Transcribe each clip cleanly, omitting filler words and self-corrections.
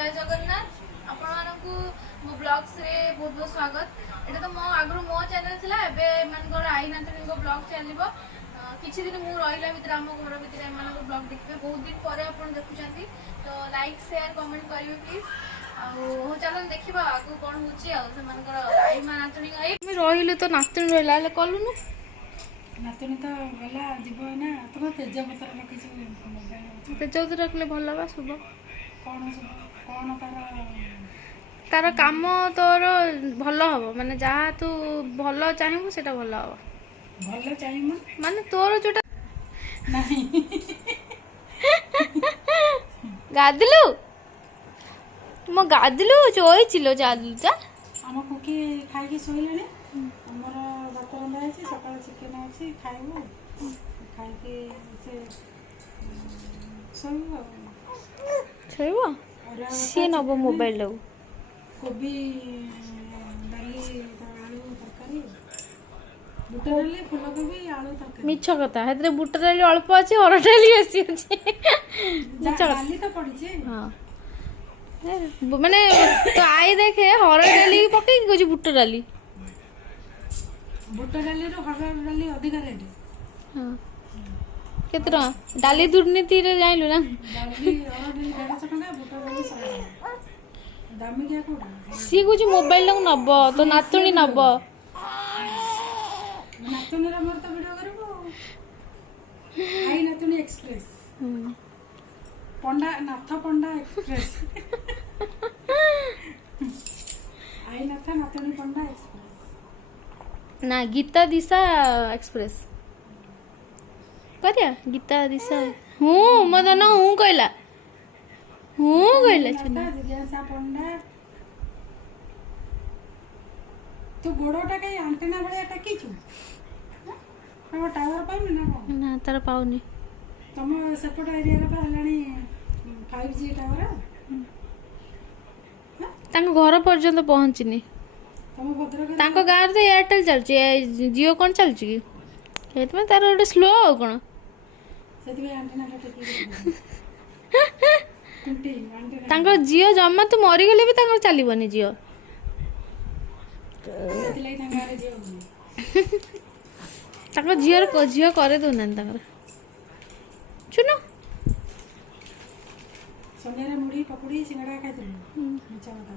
जय जगन्नाथ आपको मो ब्लॉग्स रे बहुत बहुत स्वागत। एटा तो मो आगु मो चैनल थिला एबे मानकर आई नातनी को ब्लॉग चलिबो किछि दिन मु रहिला भितर हम घर भितर एमान को ब्लॉग देखबे बहुत दिन परे आपण देखुचंती तो लाइक शेयर कमेंट करिवे प्लीज। आ चलन देखिबा आगु कोन होची आ से मानकर आई मा नातनी आई मी रहिलो तो नातनी रहिला ले कलुनु नातनी तो गला जीव ना तुम तेजपत्र रखी तेजपत्र रखले भल बा शुभ कौन कौन तार काम तोर भल हम माने जहाँ तू भल चाहबू सेटा भल हम भल चाहिए माने तोर जोटा नहीं गादिलु मो गादिलु जोई चिलो जादु जा हम कुकी खाई के सोइलानी हमर भात रंधा है सकाळ चिकन अछि खाइबो खाई के से सोइबो छेबो सी नबो मोबाइल लो कोबी डाली आलू तरकारी बुट डाली फूलकोबी आलू तरकारी मिछ कथा हेतरे बुट डाली अल्प अछि और डाली आसी अछि डाली तो पड़ी छे हां माने तो आई देखे हर डाली पके कुछ बुट डाली रो हर डाली अधिक रेट हां केतना डाली दुर्नीति रे जाइलु ना डाली और डाली 150 टका बुट डाली 100 टका दामी क्या कोडा सी कुछ मोबाइल लंग नब तो नातुनी नब नातुनी रा मोर तो वीडियो करबो आई नातुनी एक्सप्रेस पंडा नाथ पंडा एक्सप्रेस आई नाथ नातुनी पंडा एक्सप्रेस ना गीता दिशा एक्सप्रेस करिया गीता दिशा हूँ मदन हूँ कहला हूँ कहला नाथ जिज्ञासा पंडा तू गोड़ोटा कहीं एंटेना भलिया टाकी छु हम टावर पाउनी ना को ना तार पाउनी तम सेपट एरिया रे हलानी 5G टावर तांको घर पर्यंत पहुंचनी तम भद्रक तांको गार तो एयरटेल चलची जियो कोन चलची की हेतमे तार ओटे स्लो हो कोन सेति में एंटेना टाकी कुंटी एंटेना तांको जियो जम्मा तू मरी गेले भी तांको चलीबनी जियो सेति लाई तांगा रे जियो तांको जियो करे दोनन तांकर चुनो संध्या रे मुड़ी पकड़ी सिंगड़ा खाइतली मिचा बता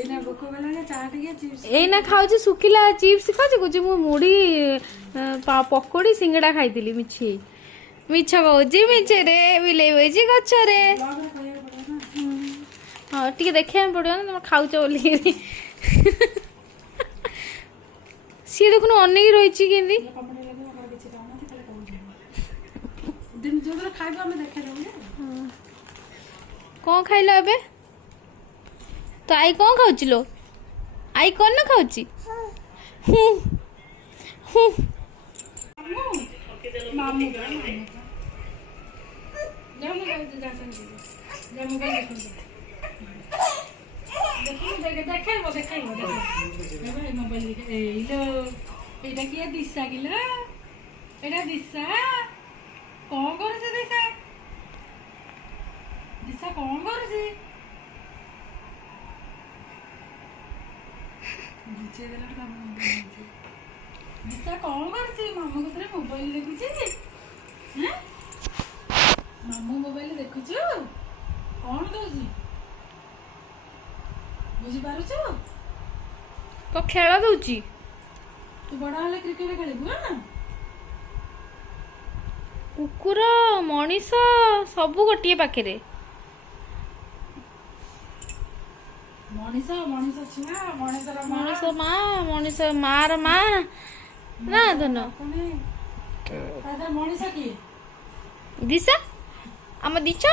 एना भोको गला ने चाट के चिप्स एना खाउची सुखिला चिप्स खाउची कुछ मु मुड़ी पकोड़ी सिंगड़ा खाइतिली मिछि मिछ कहूची मिछे रे बिले होइची गछ रे ब्लॉग रे कहया पड़े ना हां ठीक देखे पड़ियो ना तुम खाउच बोली सी देखुन अनेक रहिची केंदी कंपनी लगे हमरा किछि काम નથી खाली कहू दिन जोदर खाइबो हम देखे रहू कौन खाइल अबे तो आई कौन खाउची लो आई कौन ना खाउची मामू जामु गाइस जासन जामु गाइस देखो देखे मोबाइल इलो एटा किए दिशा किलो एटा दिशा कौन करछे दिशा दिशा कौन करछे नीचे देला काम दिशा कौन करछे मामू कतरे मोबाइल देखुछे हैं मामू मोबाइल देखुछु कौन दोजी बुझी पारुछु को खेला दउची तू बड़ा हले क्रिकेट खेलिबु ना कुकुर मनीष सब गोटे पाखे मनीष मनीष छुआ मनीषर मनीष माँ मनीष मार माँ ना धन कोने तादा मनीष की दिशा आम दिशा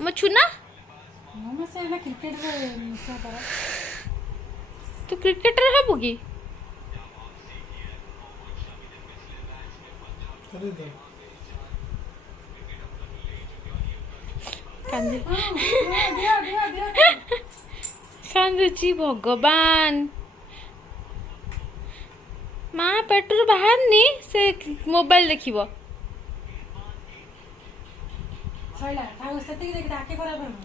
आम छुना हम से ना क्रिकेट रे मिसा कर तू क्रिकेटर हेबु की कांदुची भगवान माँ पेटर बाहर नी से मोबाइल देखिबो ସଇଲା ଥାଉ ସେତିକି ଦେଖି ଆଖି ଖରାପ ହେବ।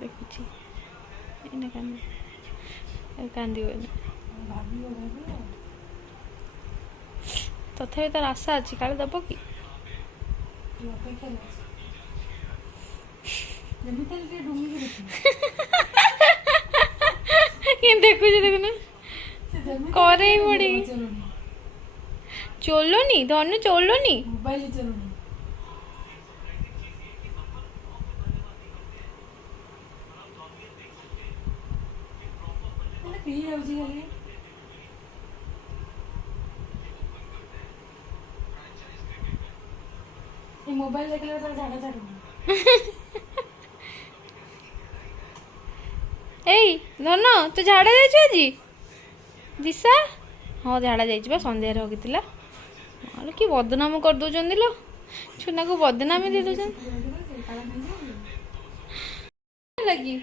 ଦେଖୁଛି ଏଇନା କାନ୍ଦିବନି। ଭାବିବ ଭାବିବ ତଥାପି ତାର ଆଶା ଅଛି କାଳେ ଦବ କି? ତୁ ଅପେକ୍ଷାରେ ଅଛି ଯେମିତି ହେଲେ ଟିକେ ଡୁଙ୍ଗିକି ଦେଖିବୁ। କେମିତି ଦେଖୁଛି ଦେଖୁନ ସେ ଯେମିତି କରେଇ ହେଲେ ପଡି ଚଲୁନି ଚଲୋନି ଧନୁ ଚଲୋନି। ମୋବାଇଲ ଚଲୁନି। ପିଇ ଯାଉଛି ଖାଲି। ଏ ମୋବାଇଲ ଦେଖିଲେ ତାର ଝାଡା ଛାଡୁନି। ଏଇ ଧନ ତୁ ଝାଡ଼ା ଯାଇଛୁ ଆଜି? ଦିଶା ହଁ ଝାଡ଼ା ଯାଇଛି ବା ସନ୍ଧ୍ୟାରେ ହଗିଥିଲା। ନହେଲେ କି ବଦନାମ କରିଦଉଛନ୍ତି ଲୋ ଛୁନାକୁ ବଦନାମୀ ଦେଇ ଦଉଛନ୍ତି ଲାଗି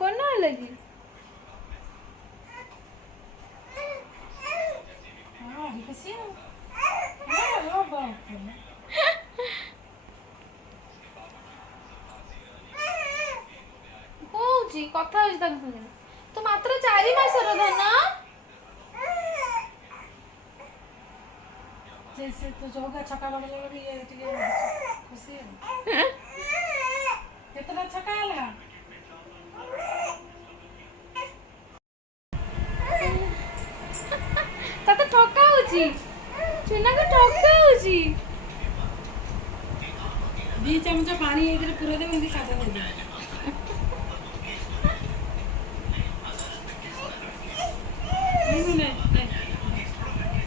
କଣ ହେଲା କି? କହୁଛି କଥା ହଉଛି ତାଙ୍କ ସାଙ୍ଗରେ। ତୁ ମାତ୍ର 4 ମାସର ଧନ। ସେ ତ ଚୌକା ଛକା ବଦଳ ବି ଟିକେ ଖୁସି ଆଉ। କେତେଟା ଛକା ହେଲା? ତତେ ଠକା ହଉଛି ଚୁନାକୁ ଠକା ହଉଛି। 2 ଚାମଚ ପାଣି ଏଇଥିରେ ପୁରେଇ ଦେବ ଏମିତି କାଦ ଦେଇଦେବ।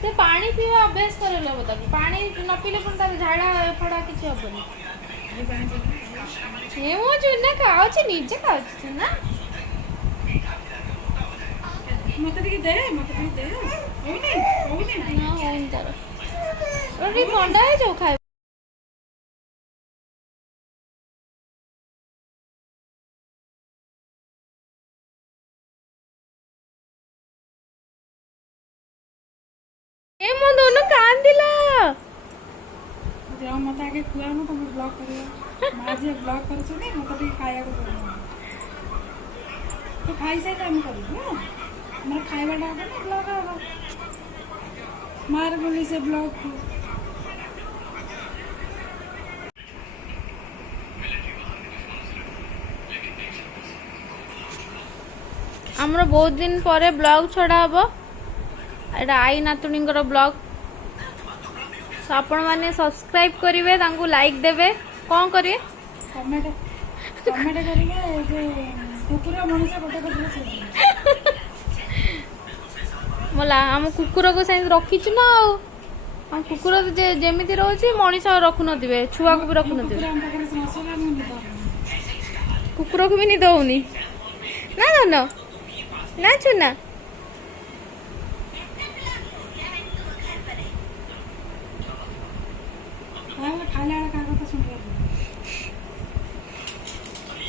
ସେ ପାଣି ପିଇବା ଅଭ୍ୟାସ କରେଇଲେ ହବ ତାକୁ। ପାଣି ନ ପିଇଲେ ପୁଣି ତାର ଝାଡ଼ା ଫାଡ଼ା କିଛି ହବନି। ଏ ମୋ ଚୁନା ଖାଉଛି ନିଜେ ଖାଉଛି ଚୁନା। ମତେ ଟିକେ ଦେ ହଉନି ନା ହଉନି ତାର ଟିକେ ଥଣ୍ଡା ହେଇଯାଉ ଖାଇବା। ଏ ମୋ ଧନ କାନ୍ଦିଲା। ମତେ ଆଗେ ଖୁଆଉନ ତମେ ବ୍ଲଗ କରିବ। ମା ଯିଏ ବ୍ଲଗ କରୁଛନ୍ତି ମତେ ଟିକେ ଖାଇବାକୁ ଦଉନ। ତୁ ଖାଇସାରିଲେ ଆମେ କରିବୁ ଆମର ଖାଇବାଟା ହବ ନା ବ୍ଲଗ ହବ। ମାର ବୋଲି ସେ ବ୍ଲଗ ଆମର ବହୁତ ଦିନ ପରେ ବ୍ଲଗ ଛଡ଼ା ହବ। ଏଇଟା ଆଈ ନାତୁଣୀଙ୍କର ବ୍ଲଗ। ଆପଣମାନେ ସବସ୍କ୍ରାଇବ୍ କରିବେ, ତାଙ୍କୁ ଲାଇକ୍ ଦେବେ, କ'ଣ କରିବେ? କମେଣ୍ଟ କରିବେ ଯେ କୁକୁର ମଣିଷ ଗୋଟେ କଥା ମଲା ଆମ କୁକୁରକୁ ସେମିତି ରଖିଛୁ ନା ଆଉ। ଆମ କୁକୁର ଯେମିତି ରହୁଛି ମଣିଷ ରଖୁନଥିବେ, ଛୁଆକୁ ବି ରଖୁନଥିବେ। କୁକୁରକୁ ବି ନିଦ ହଉନି ନା ଧନ ନା ଚୁନା।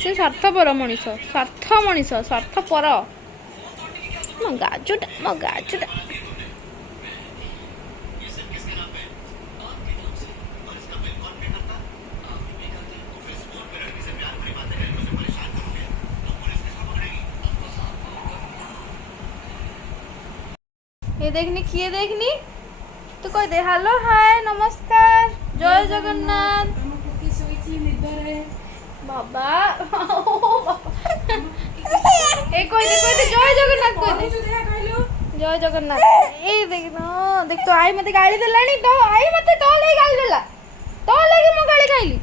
ସେ ସ୍ୱାର୍ଥପର ମଣିଷ, ସ୍ୱାର୍ଥପର। ମୋ ଗାଜୁଟା ये देखनी किए देखनी तू कह दे हेलो हाय नमस्कार जय जगन्नाथ बाबा ए कह दे जय जगन्नाथ कह दे जय जगन्नाथ। ए देख देख तो आई मते गाली देलानी तो आई मते तो ले गाली देला तो लेके मो गाली खाइली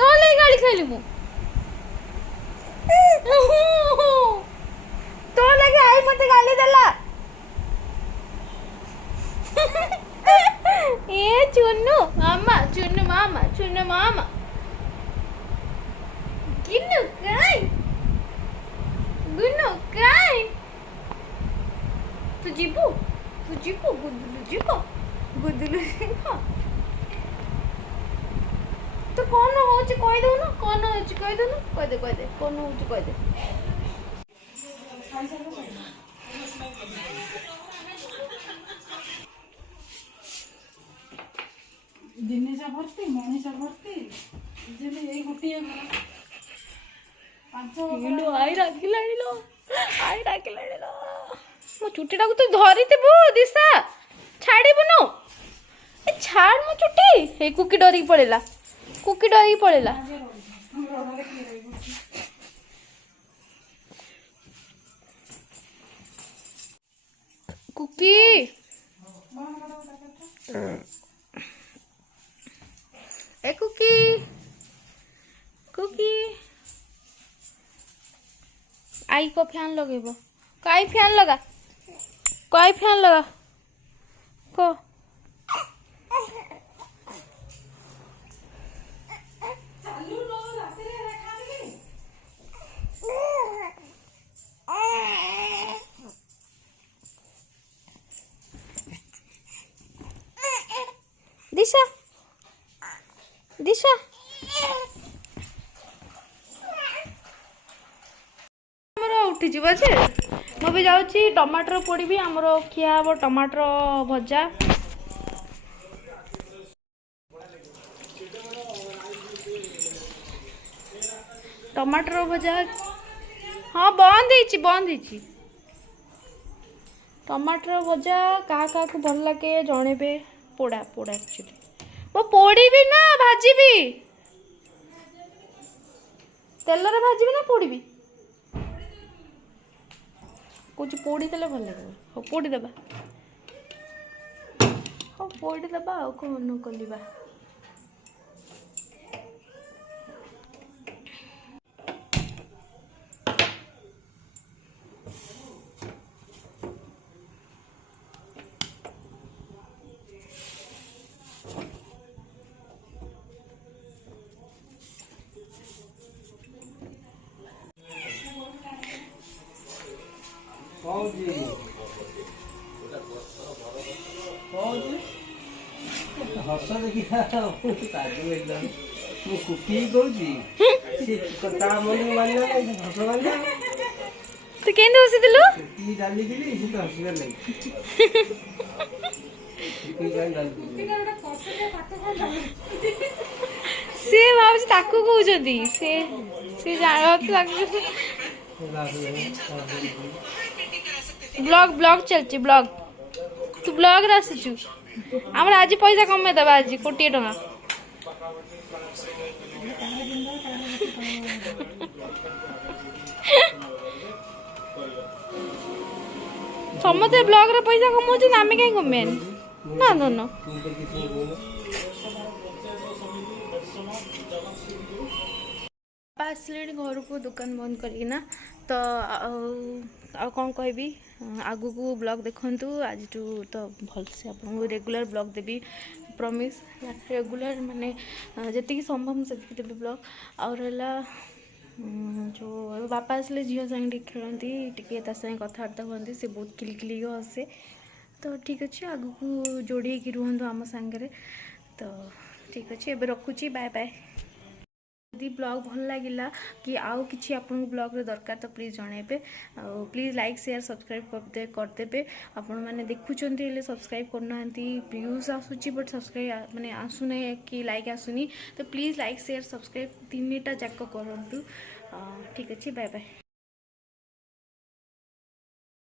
तो ले गाली खाइली मु तो लेके आई मते गाली देला। ए चुन्नू मामा गिन्नू काय तू जीबू गुदुलू जीबो तो कौन होची कह दउनु कौन होची कह दउनु कह दे कौन होची कह दे। ମଣିଷ ଭର୍ତ୍ତି ଯେମିତି ଏଇ ଗୋଟିଏ ଘର 5 ଆଇ ଡାକିଲାଣି ଲୋ ମୋ ଚୁଟିଟାକୁ ତୁ ଧରିଥିବୁ ଦିଶା ଛାଡ଼ିବୁନୁ ଏ ଛାଡ଼ ମୋ ଚୁଟି ଏ କୁକି ଡରିକି ପଳେଇଲା କୁକି ए कुकी आई को फैन लगेबो काई फैन लगा को दिशा उठी जी जे मुझे जाऊँगी टमाटर पोड़ी आमर खिया हम टमाटर भजा टमाटर भजा हाँ बंद टमाटर भजा क्या को भल लगे जणेबे पोड़ा एक्चुअली वो पोड़ी भी ना भाजी भी तेल रे भाजी भी ना पोड़ी भी कुछ पोड़ी देले भल लगे हो पोड़ी देबा आ कौन कलिबा हस देखिए मु कुकी कहूँ मन मानना हस मानना तू केंदे हसीलु कुकी डाली दिली से तो हसबार नहीं कुकी से भावुची ताकू कहउजंदी से जानो ताकू ब्लॉग चलची ब्लॉग तू ब्लॉग रे आसुचु आमर आज पैसा कमे दबा आज 1 कोटी टका समते ब्लॉग रे पैसा कमौछ आमे कहीं कमेन ना आसले घर को दुकान बंद करना तो कौन कहबी आगु को ब्लॉग देखंतु आज तो भल से आपको रेगुलर ब्लॉग देवी प्रॉमिस रेगुलर माने जति संभव से देवी ब्लॉग और जो बापा आसले झील संगे खेलती टी कथबार्ता हमें से बहुत किलकिली हसे तो ठीक अच्छे आगु को जोड़ी रुहतु आम सांगे तो ठीक अच्छे एबे रखुची बाय बाय यदि ब्लॉग भल लगिला कि आउ किसी आपन ब्लॉग रे दरकार तो प्लीज जणेबे प्लीज लाइक शेयर सब्सक्राइब करदेबे आपण मैंने देखुचंती हेले सब्सक्राइब करनांती व्यूज आसुची बट सब्सक्राइब माने आसुने कि लाइक आसुनी तो प्लीज लाइक शेयर सब्सक्राइब 3टा जाक करंतु ठीक अच्छे बाय बाय।